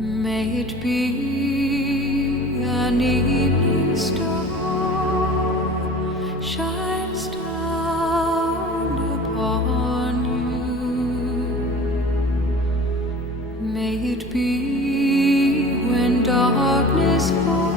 May it be an evening star shines down upon you. May it be when darkness falls.